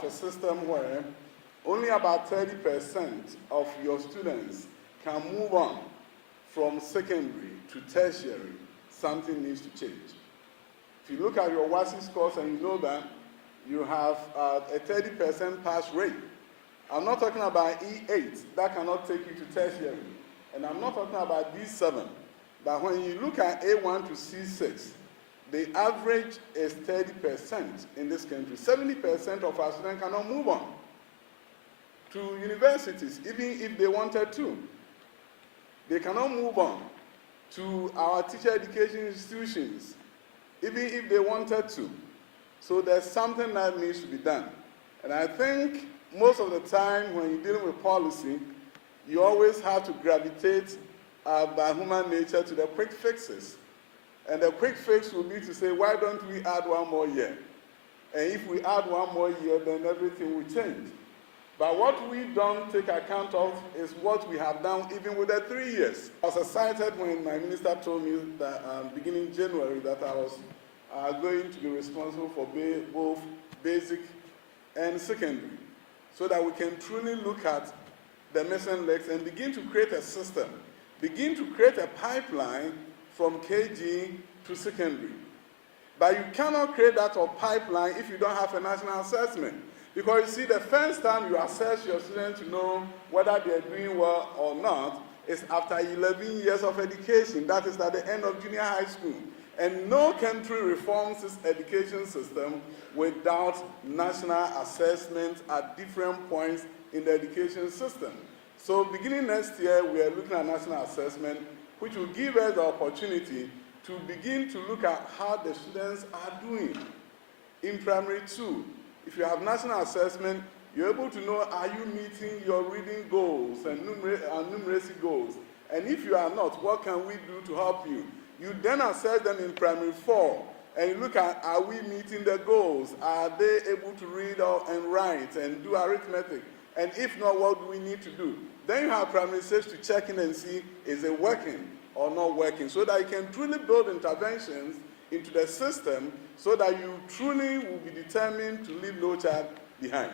have a system where only about 30% of your students can move on from secondary to tertiary, something needs to change. If you look at your WASI scores and you know that you have a 30% pass rate, I'm not talking about E8, that cannot take you to tertiary, and I'm not talking about D7, but when you look at A1 to C6, the average is 30% in this country. 70% of our students cannot move on to universities, even if they wanted to. They cannot move on to our teacher education institutions, even if they wanted to. So there's something that needs to be done. And I think most of the time when you're dealing with policy, you always have to gravitate by human nature to the quick fixes. And the quick fix will be to say, why don't we add one more year? And if we add one more year, then everything will change. But what we don't take account of is what we have done even with the 3 years. I was excited when my minister told me that beginning January that I was going to be responsible for both basic and secondary, so that we can truly look at the missing links and begin to create a system, begin to create a pipeline from KG to secondary. But you cannot create that pipeline if you don't have a national assessment. Because you see, the first time you assess your students to know whether they're doing well or not is after 11 years of education. That is at the end of junior high school. And no country reforms its education system without national assessment at different points in the education system. So beginning next year, we are looking at national assessment, which will give us the opportunity to begin to look at how the students are doing. In primary 2, if you have national assessment, you're able to know, are you meeting your reading goals and numeracy goals? And if you are not, what can we do to help you? You then assess them in primary 4, and you look at, are we meeting the goals? Are they able to read and write and do arithmetic? And if not, what do we need to do? Then you have primary 6 to check in and see, is it working or not working? So that you can truly build interventions into the system so that you truly will be determined to leave no child behind.